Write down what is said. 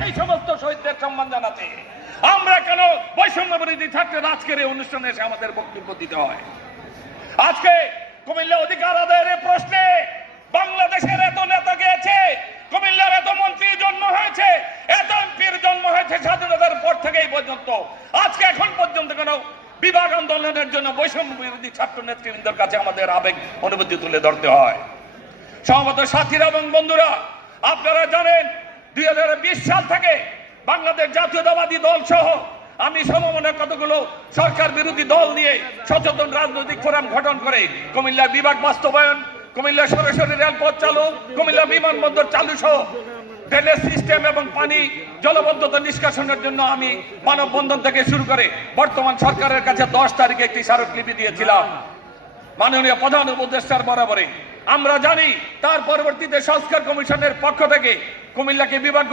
সেই সমস্ত শহীদদের সম্মান জানাতে আমরা কেন বৈষম্য বিরোধী ছাত্রের আজকের এই অনুষ্ঠানে এসে আমাদের বক্তব্য দিতে হয়? আজকে কুমিল্লা অধিকার আদায়ের প্রশ্নে বাংলাদেশের এত নেতা গিয়েছে, কুমিল্লার এত মন্ত্রী জন্ম হয়েছে, এত এমপির জন্ম হয়েছে স্বাধীনতার পর থেকেই পর্যন্ত। আজকে এখন পর্যন্ত কেন বিভাগ আন্দোলনের জন্য বৈষম্য বিরোধী ছাত্র নেতৃবৃন্দের কাছে আমাদের আবেগ অনুভূতি তুলে ধরতে হয়? সমবেত সাথীরা এবং বন্ধুরা, আপনারা জানেন 2020 সাল থেকে বাংলাদেশ জাতীয়তাবাদী দল সহ আমি সমমনে কতগুলো সরকার বিরোধী দল নিয়ে সচেতন রাজনৈতিক ফোরাম গঠন করে কুমিল্লা বিভাগ বাস্তবায়ন, কুমিল্লা সরাসরি রেলপথ চালু, কুমিল্লা বিমানবন্দর চালু সহ ড্রেনেজ সিস্টেম এবং পানি জলবদ্ধতা নিষ্কাশনের জন্য আমি মানববন্ধন থেকে শুরু করে বর্তমান সরকারের কাছে 10 তারিখে একটি স্মারকলিপি দিয়েছিলাম মাননীয় প্রধান উপদেষ্টার বরাবরে। আমরা জানি তার পরবর্তীতে সংস্কার কমিশনের পক্ষ থেকে কুমিল্লাকে বিভাগ